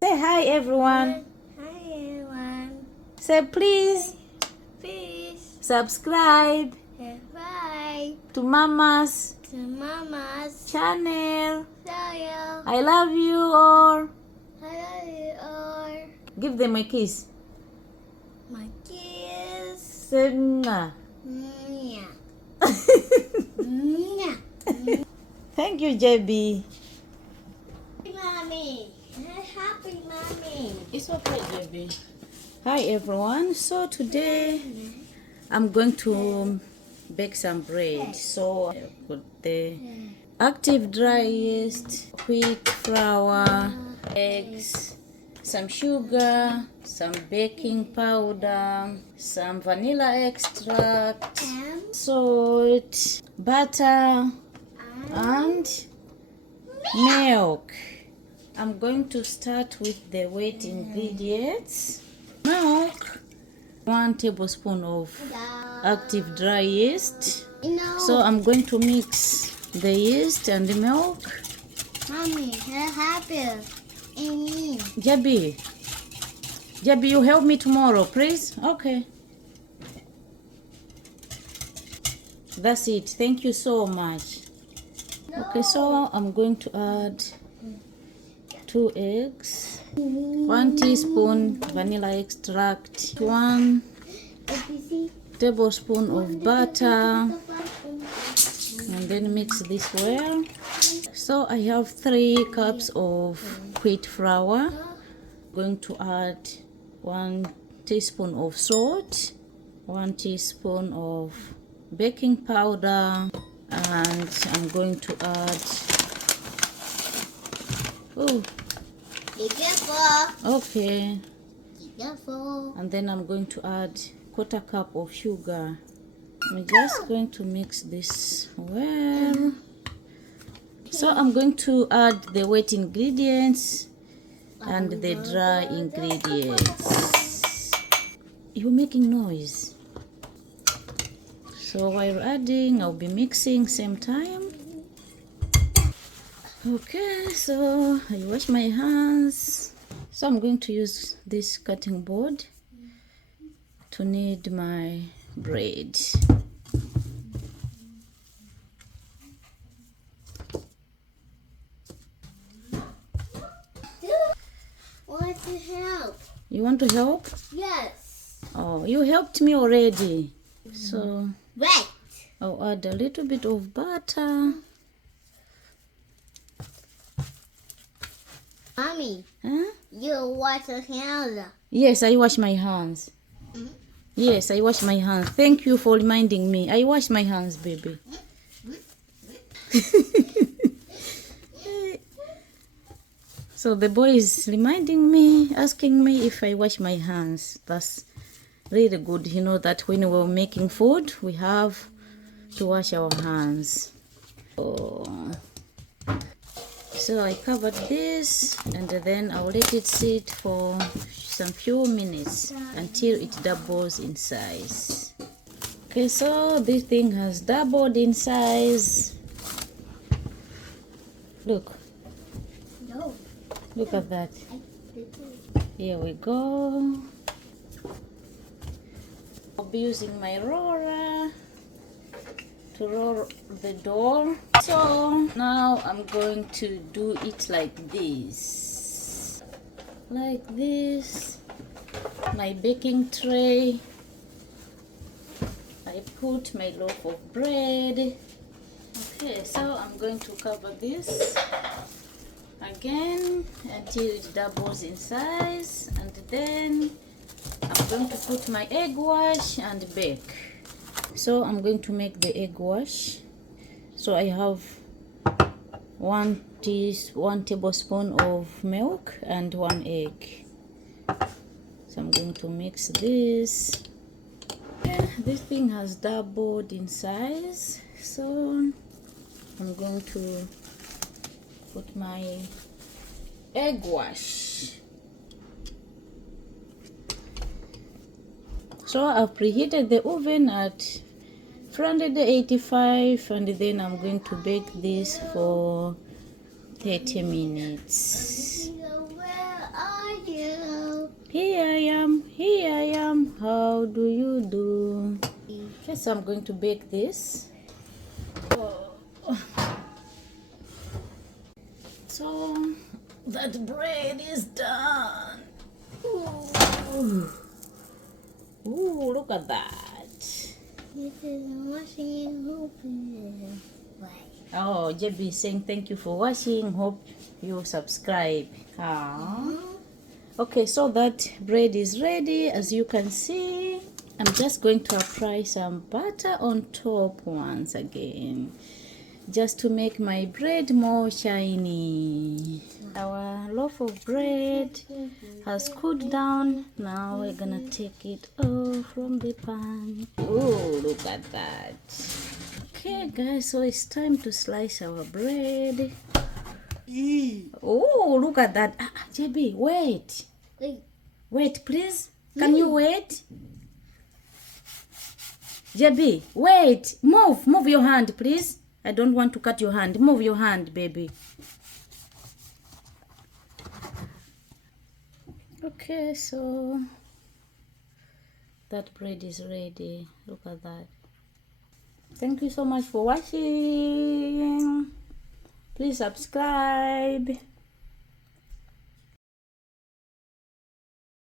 Say hi, everyone. Hi everyone. Say please Please subscribe subscribe to Mama's to Mama's channel. channel. I love you all. I love you all. Give them a kiss. My kiss. Say mwah. Yeah. Yeah. Thank you, JB. Mommy. Happy mommy. It's okay, JB. Hi, everyone. So today I'm going to bake some bread. So I put the active dry yeast, wheat flour, eggs, some sugar, some baking powder, some vanilla extract, salt, butter, and milk. I'm going to start with the wet ingredients. Milk, 1 tablespoon of active dry yeast. So I'm going to mix the yeast and the milk. Mommy, happy. And me. Jabi, you help me tomorrow, please? Okay. That's it. Thank you so much. Okay, so I'm going to add 2 eggs, 1 teaspoon vanilla extract, 1 tablespoon of butter, and then mix this well. So I have 3 cups of wheat flour. I'm going to add 1 teaspoon of salt, 1 teaspoon of baking powder, and I'm going to add Be careful. okay, Be careful. and then I'm going to add 1/4 cup of sugar. I'm just going to mix this well. So I'm going to add the wet ingredients and the dry ingredients. You're making noise. So while adding, I'll be mixing same time. Okay, so I wash my hands. So I'm going to use this cutting board to knead my bread. Want to help? You want to help? Yes. Oh, you helped me already. So Right. I'll add a little bit of butter. Mommy, Huh? you wash your hands. Yes, I wash my hands. Yes, I wash my hands. Thank you for reminding me. I wash my hands, baby. So the boy is reminding me, asking me if I wash my hands. That's really good. You know that when we're making food, we have to wash our hands. So I covered this, and then I'll let it sit for some few minutes until it doubles in size. Okay, so this thing has doubled in size. Look. No. Look at that. Here we go. I'll be using my roller to roll the dough. So now I'm going to do it like this. Like this. My baking tray. I put my loaf of bread. Okay, so I'm going to cover this again until it doubles in size, and then I'm going to put my egg wash and bake. So I'm going to make the egg wash. So I have 1 tablespoon of milk and 1 egg. So I'm going to mix this. This thing has doubled in size, so I'm going to put my egg wash. So I've preheated the oven at 485, and then I'm going to bake this for 30 minutes. Where are Here I am. How do you do? Okay, so I'm going to bake this. So that bread is done. Ooh, ooh, look at that. This is washing hope. Oh, JB is saying thank you for watching. Hope you subscribe. Okay, so that bread is ready. As you can see, I'm just going to apply some butter on top once again, just to make my bread more shiny. Our loaf of bread has cooled down. Now we're gonna take it off from the pan. Oh, look at that. Okay guys, so it's time to slice our bread. Oh, look at that. JB, wait. Wait, please. Can you wait? JB, wait. Move your hand, please. I don't want to cut your hand. Move your hand, baby. Okay, so that bread is ready. Look at that. Thank you so much for watching. Please subscribe.